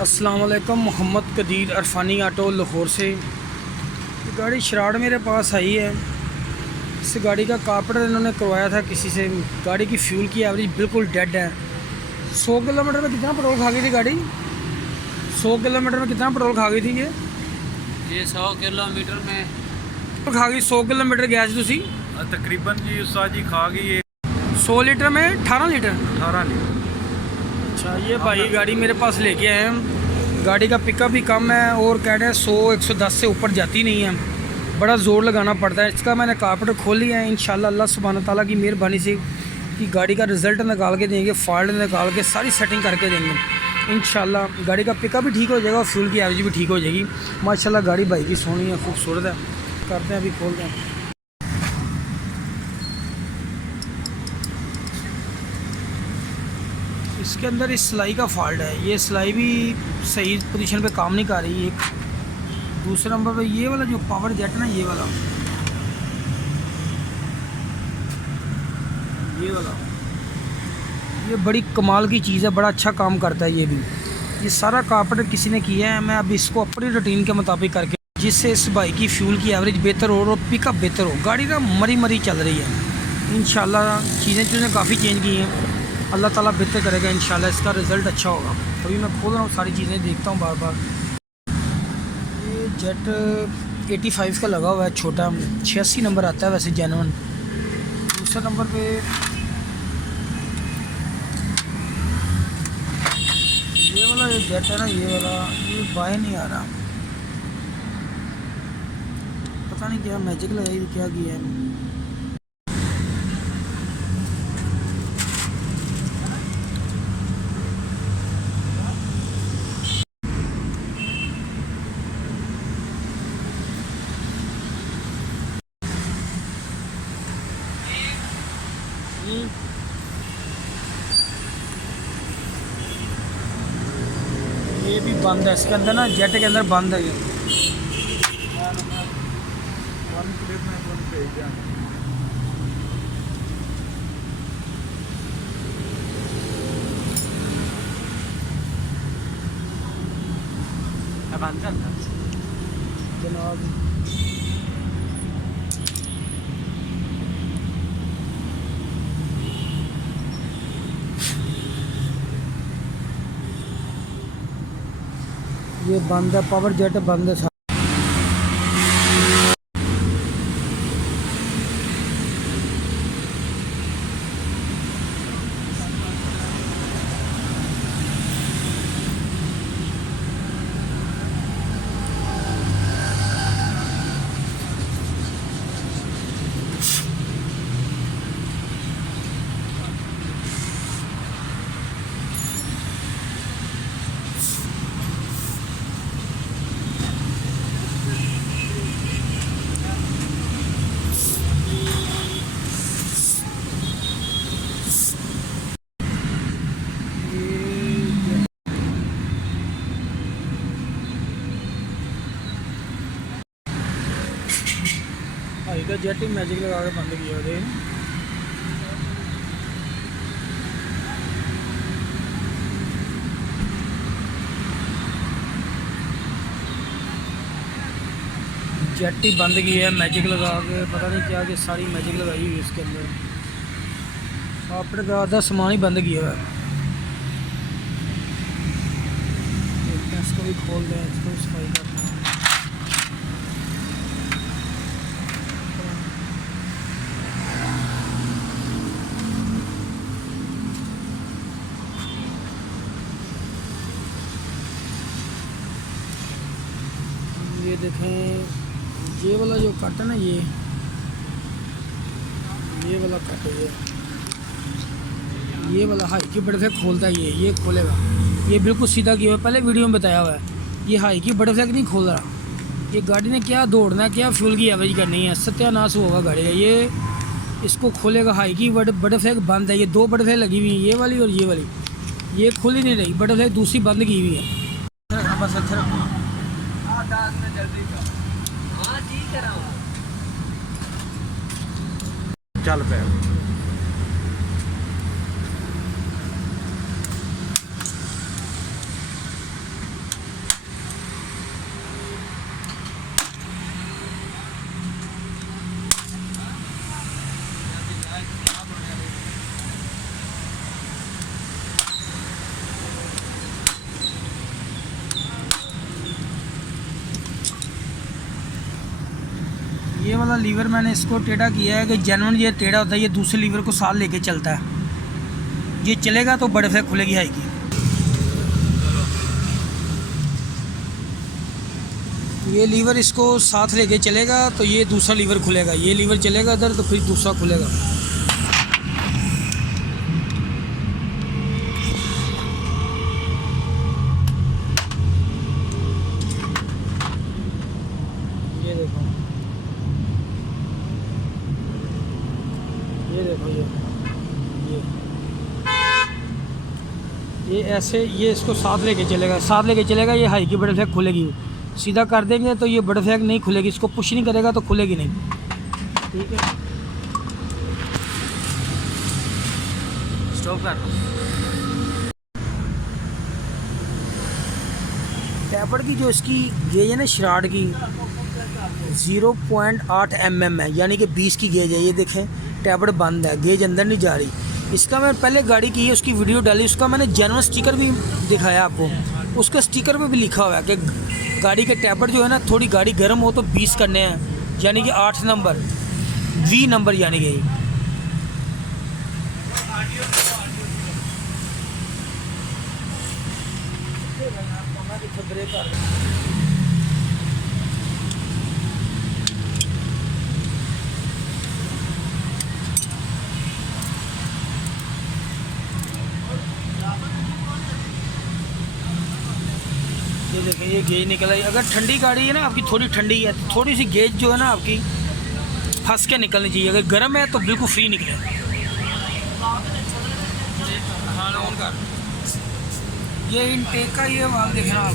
अस्सलाम वालेकुम। मोहम्मद कदीर अरफानी ऑटो लाहौर से। ये गाड़ी शराड़ मेरे पास आई है। इस गाड़ी का कारपेंटर इन्होंने करवाया था किसी से। गाड़ी की फ्यूल की एवरेज बिल्कुल डेड है। 100 किलोमीटर में कितना पेट्रोल खा गई थी गाड़ी? 100 किलोमीटर में कितना पेट्रोल खा गई थी ये 100 किलोमीटर में खा गई 100 किलोमीटर गया तुसी तकरीबन जी उस्ताद जी खा गई 100 लीटर में 18 लीटर। 18 लीटर। अच्छा, ये भाई गाड़ी मेरे पास लेके आए हैं। गाड़ी का पिकअप भी कम है और कह रहे हैं 100-110 से ऊपर जाती नहीं है। बड़ा ज़ोर लगाना पड़ता है। इसका मैंने कारपेंटर खोल लिया है। इंशाल्लाह अल्लाह सुब्हान ताला की मेहरबानी से कि गाड़ी का रिज़ल्ट निकाल के देंगे, फॉल्ट निकाल के सारी सेटिंग करके देंगे इंशाल्लाह। गाड़ी का पिकअप भी ठीक हो जाएगा और फ्यूल की एवरेज भी ठीक हो जाएगी। माशाल्लाह गाड़ी भाई की सोहनी है, खूबसूरत है। करते हैं, अभी खोलते हैं। इसके अंदर इस सिलाई का फॉल्ट है। ये सिलाई भी सही पोजीशन पे काम नहीं कर रही। एक दूसरे नंबर पे ये वाला जो पावर जेट ना, ये वाला ये बड़ी कमाल की चीज़ है। बड़ा अच्छा काम करता है ये भी। ये सारा कारपेंटर किसी ने किया है। मैं अब इसको अपनी रूटीन के मुताबिक करके, जिससे इस बाइक की फ्यूल की एवरेज बेहतर हो और पिकअप बेहतर हो। गाड़ी ना मरी मरी चल रही है। इंशाल्लाह चीज़ें काफ़ी चेंज की हैं। अल्लाह ताला बेहतर करेगा इंशाल्लाह। इसका रिज़ल्ट अच्छा होगा। अभी मैं खोल रहा हूँ, सारी चीज़ें देखता हूँ बार बार। ये जेट 85 का लगा हुआ है, छोटा 86 नंबर आता है वैसे जेन्युइन। दूसरे नंबर पे ये वाला जो जेट है ना, ये वाला ये बाय नहीं आ रहा। पता नहीं क्या मैजिक लगाई, क्या किया है। ये भी बंद है। इसके अंदर ना जेट के अंदर बंद है ये। जनाब ये बंद है, पावर जेट बंद है। भाई का जेट ही मैजिक लगा के बंद किया थे। जेट ही बंद किया है मैजिक लगा के। पता नहीं क्या कि सारी मैजिक लगाई हुई है इसके अंदर। अपने का आधा सामान ही बंद किया हुआ है। इसको भी खोल दें, इसको भी सफाई करते हैं। ये देखें, ये वाला जो कट है ना, ये वाला कट है। ये वाला हाई की बड़े से खोलता है। ये खोलेगा। ये बिल्कुल सीधा किया हुआ है, पहले वीडियो में बताया हुआ है। ये हाई की बड़े फ्लैग नहीं खोल रहा। ये गाड़ी ने क्या दौड़ना है, क्या फ्यूल की एवरेज करनी है, सत्यानाश होगा गाड़ी का। ये इसको खोलेगा। हाई की बड़े फ्लैग बंद है। ये दो बड़े फ्लैग लगी हुई है, ये वाली और ये वाली। ये खुल ही नहीं रही, बड़े फ्लैग दूसरी बंद की हुई है। बस अच्छा चल पे वाला लीवर मैंने इसको टेढ़ा किया है कि जेन्युइन ये टेढ़ा होता है, ये दूसरे लीवर को साथ लेके चलता है। ये चलेगा तो बड़े से खुलेगी हाई की। ये लीवर इसको साथ लेके चलेगा तो ये दूसरा लीवर खुलेगा, ये लीवर चलेगा इधर तो फिर दूसरा खुलेगा। ये देखो, ये देखो, ये ऐसे ये इसको साथ लेके चलेगा, साथ लेके चलेगा, ये हाई की बड़े फ्लैग खुलेगी। सीधा कर देंगे तो ये बड़े फ्लैग नहीं खुलेगी, इसको पुश नहीं करेगा तो खुलेगी नहीं। ठीक है, स्टॉप कर। टैपर्ड की जो इसकी गेज है ना शराड की 0.8 mm है, यानी कि 20 की गेज है। ये देखें टैपर्ड बंद है, गेज अंदर नहीं जा रही। इसका मैं पहले गाड़ी की है उसकी वीडियो डाली, उसका मैंने जेन्युइन स्टिकर भी दिखाया आपको। उसका स्टिकर में भी लिखा हुआ है कि गाड़ी के टैपर्ड जो है ना, थोड़ी गाड़ी गर्म हो तो 20 करने हैं, यानी कि 8 नंबर 20 नंबर यानी कि। ये देखें ये गेज निकल आई। अगर ठंडी गाड़ी है ना आपकी, थोड़ी ठंडी है तो थोड़ी सी गेज जो है ना आपकी फंस के निकलनी चाहिए। अगर गर्म है तो बिल्कुल फ्री निकले। ये इनटेक का ये वाल देखना आप,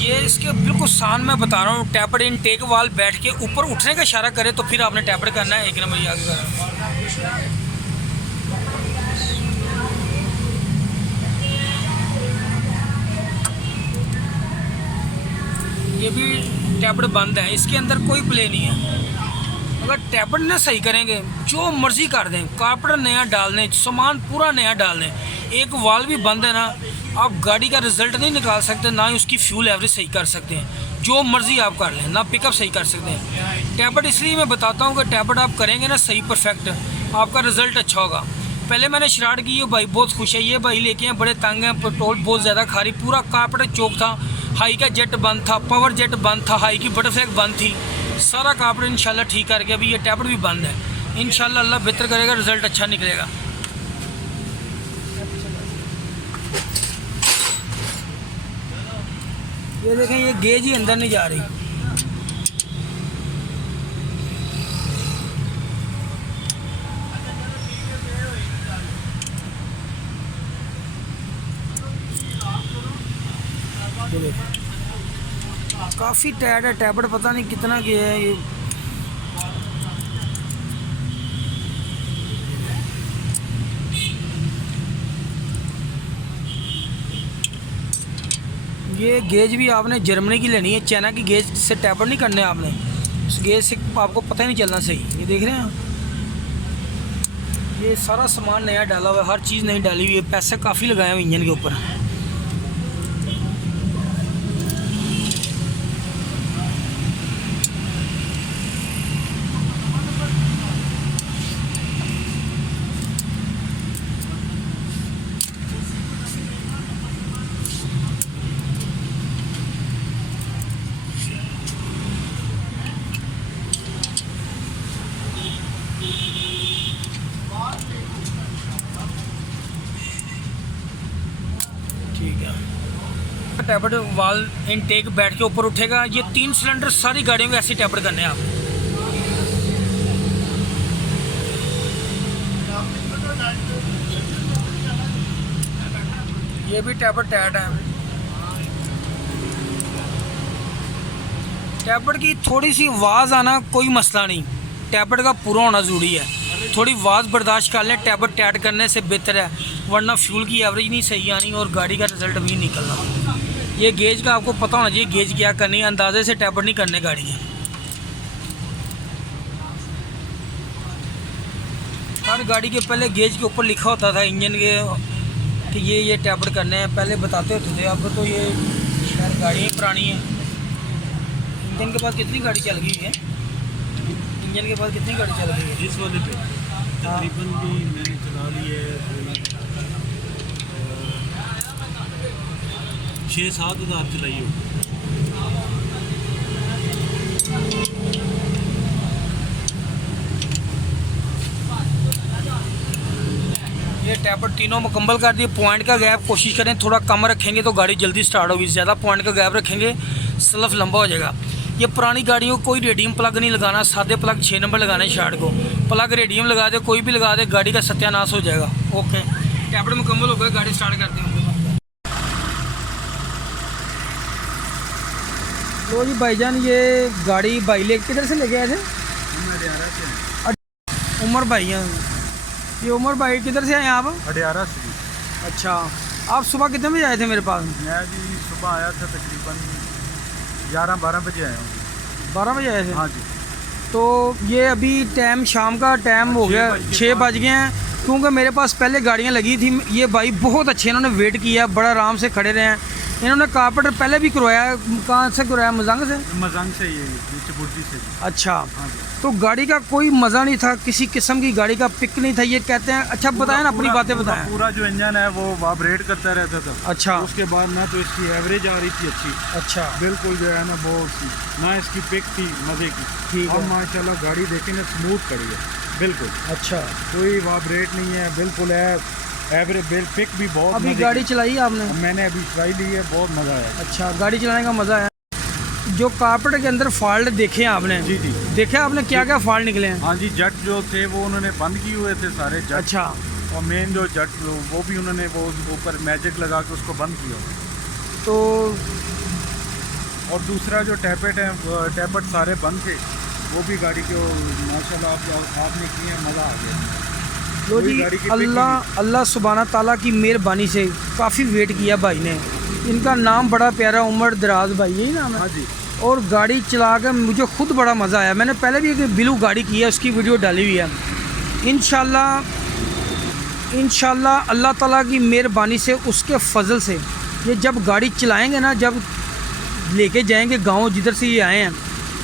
ये इसके बिल्कुल सान मैं बता रहा हूँ। टैपर्ड इनटेक वाल बैठ के ऊपर उठने का इशारा करे तो फिर आपने टैपर्ड करना है। एक नंबर ये आगे करना। ये भी टैपर्ड बंद है, इसके अंदर कोई प्ले नहीं है। अगर टैपर्ड ना सही करेंगे जो मर्जी कर दें, कारपेटर नया डाल दें, सामान पूरा नया डाल दें, एक वाल भी बंद है ना, आप गाड़ी का रिज़ल्ट नहीं निकाल सकते, ना ही उसकी फ्यूल एवरेज सही कर सकते हैं। जो मर्जी आप कर लें, ना पिकअप सही कर सकते हैं। टैपर्ड इसलिए मैं बताता हूँ कि टैपर्ड आप करेंगे ना सही परफेक्ट, आपका रिज़ल्ट अच्छा होगा। पहले मैंने स्टार्ट की, ये भाई बहुत खुश है, ये भाई लेके हैं बड़े तंग हैं, पेट्रोल बहुत ज़्यादा खा रही, पूरा कारपेटर चौक था, हाई का जेट बंद था, पावर जेट बंद था, हाई की बटरफ्लैग बंद थी, सारा कारपेटर इंशाल्लाह ठीक करके अभी ये टैपर्ड भी बंद है। इंशाल्लाह अल्लाह बेहतर करेगा, रिज़ल्ट अच्छा निकलेगा। ये देखें ये गेज ही अंदर नहीं जा रही। काफ़ी टायर्ड है टैपर्ड, पता नहीं कितना गया है ये। ये गेज भी आपने जर्मनी की लेनी है, चाइना की गेज से टैपर्ड नहीं करने आपने। इस गेज से आपको पता ही नहीं चलना सही। ये देख रहे हैं, ये सारा सामान नया डाला हुआ है, हर चीज़ नई डाली हुई है, पैसे काफ़ी लगाए हुए इंजन के ऊपर। ठीक है, टैपर्ड वाल इनटेक बैठ के ऊपर उठेगा। ये 3 सिलेंडर सारी गाड़ियों में ऐसे टैपर्ड करने हैं आप। ये भी टैपर्ड टाइट है। टैपर्ड की थोड़ी सी आवाज़ आना कोई मसला नहीं, टैपर्ड का पूरा होना ज़रूरी है। थोड़ी आवाज़ बर्दाश्त कर लें, टैपर्ड टाइट करने से बेहतर है, वरना फ्यूल की एवरेज नहीं सही आनी और गाड़ी का रिज़ल्ट भी निकलना। ये गेज का आपको पता होना चाहिए, गेज क्या करनी है, अंदाजे से टैपर्ड नहीं करने गाड़ी है। हर गाड़ी के पहले गेज के ऊपर लिखा होता था इंजन के कि ये टैपर्ड करने हैं, पहले बताते होते थे। अब तो ये शायद गाड़ियाँ ही पुरानी हैं। इंजन के पास कितनी गाड़ी चल गई है। इंजन के बाद कितनी गाड़ी चल रही है? इस वाले पे तकरीबन भी मैंने चला ली है 6-7 हज़ार चलाई हो। ये टैपर तीनों मुकम्मल कर दिए। पॉइंट का गैप कोशिश करें थोड़ा कम रखेंगे तो गाड़ी जल्दी स्टार्ट होगी, ज़्यादा पॉइंट का गैप रखेंगे स्लफ लंबा हो जाएगा। ये पुरानी गाड़ियों को कोई रेडियम प्लग नहीं लगाना, सादे प्लग 6 नंबर लगाने शार्ट को। प्लग रेडियम लगा दे, कोई भी लगा दे, गाड़ी का सत्यानाश हो जाएगा। ओके, टैपर मुकम्मल हो गया, गाड़ी स्टार्ट करते हैं। तो जी भाईजान ये गाड़ी भाई ले किधर से लेके आए थे? उमर भाई हैं ये। उमर भाई किधर से आए आप? अडियारा से जी। अच्छा, आप सुबह कितने बजे आए थे मेरे पास? मैं जी सुबह आया था तकरीबन 11-12 बजे आया हूँ। 12 बजे आए थे? हाँ जी। तो ये अभी टाइम शाम का टाइम हो गया, 6 बज गए हैं। क्योंकि मेरे पास पहले गाड़ियाँ लगी थी। ये भाई बहुत अच्छे, इन्होंने वेट किया, बड़ा आराम से खड़े रहे हैं। इन्होंने कारपेटर पहले भी करवाया। कहाँ से करवाया? मजंग से? मजंग से ये नीचे बुर्जी से। अच्छा, हाँ जी। तो गाड़ी का कोई मज़ा नहीं था, किसी किस्म की गाड़ी का पिक नहीं था। ये कहते हैं अच्छा बताएं ना, अपनी बातें बताएं। पूरा जो इंजन है वो वाइब्रेट करता रहता था। अच्छा, उसके बाद ना तो इसकी एवरेज आ रही थी अच्छी, अच्छा, बिल्कुल जो है ना वो ना इसकी पिक थी मज़े की। ठीक और है। माशाल्लाह गाड़ी देखेंगे स्मूथ खड़ी है बिल्कुल, अच्छा। कोई वाइब्रेट नहीं है, बिल्कुल है एवरेज। पिक भी बहुत अभी मज़े गाड़ी की। चलाई आपने? मैंने अभी ट्राई ली है, बहुत मज़ा आया। अच्छा, गाड़ी चलाने का मज़ा है। जो कारपेट के अंदर फॉल्ट देखे हैं आपने? जी जी। देखे आपने क्या क्या फॉल्ट निकले हैं? हाँ जी, जट जो थे वो उन्होंने बंद किए हुए थे सारे जट। अच्छा, और मेन जो जट वो भी उन्होंने वो ऊपर मैजिक लगा के उसको बंद किया हुआ। तो और दूसरा जो टैपेट है टैपेट सारे बंद थे, वो भी गाड़ी के माशाल्लाह आपने किए हैं, मज़ा आ गया। लो जी, गाड़ी की पिक अल्लाह सुब्हाना ताला की मेहरबानी से काफ़ी वेट किया भाई ने। इनका नाम बड़ा प्यारा, उमर दराज भाई, यही नाम है। हाँ जी। और गाड़ी चला कर मुझे खुद बड़ा मज़ा आया। मैंने पहले भी एक बिलू गाड़ी की है, उसकी वीडियो डाली हुई है। इंशाल्लाह अल्लाह ताला की मेहरबानी से, उसके फजल से ये जब गाड़ी चलाएंगे ना, जब लेके जाएंगे गांव जिधर से ये आए हैं,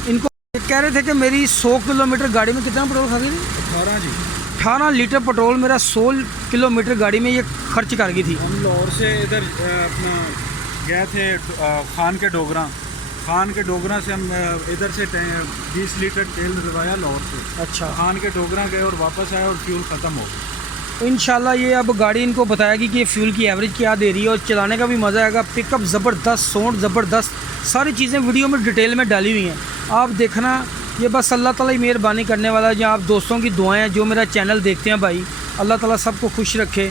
इनको कह रहे थे कि मेरी 100 किलोमीटर गाड़ी में कितना पेट्रोल खा गई थी? 18 जी। 18 लीटर पेट्रोल मेरा 100 किलोमीटर गाड़ी में ये खर्च कर गई थी। हम लाहौर से इधर अपना गए थे खान के डोगरा से हम इधर से 20 लीटर तेल डलवाया लाहौर से। अच्छा, खान के डोगरा गए और वापस आए और फ्यूल ख़त्म हो गया। इंशाल्लाह ये अब गाड़ी इनको बताएगी कि ये फ्यूल की एवरेज क्या दे रही है, और चलाने का भी मज़ा आएगा। पिकअप ज़बरदस्त, साउंड ज़बरदस्त, सारी चीज़ें वीडियो में डिटेल में डाली हुई हैं, आप देखना। ये बस अल्लाह ताला ही मेहरबानी करने वाला है। जो आप दोस्तों की दुआएं हैं, जो मेरा चैनल देखते हैं भाई, अल्लाह ताला सबको खुश रखे।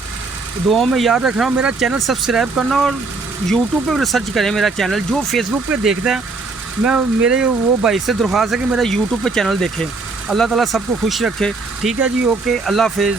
दुआओं में याद रखना, मेरा चैनल सब्सक्राइब करना, और यूट्यूब पे रिसर्च करें मेरा चैनल। जो फेसबुक पे देखते हैं, मैं मेरे वो भाई से दरख्वास्त है कि मेरा यूट्यूब पे चैनल देखें। अल्लाह ताला सबको खुश रखे। ठीक है जी, ओके, अल्लाह हाफिज़।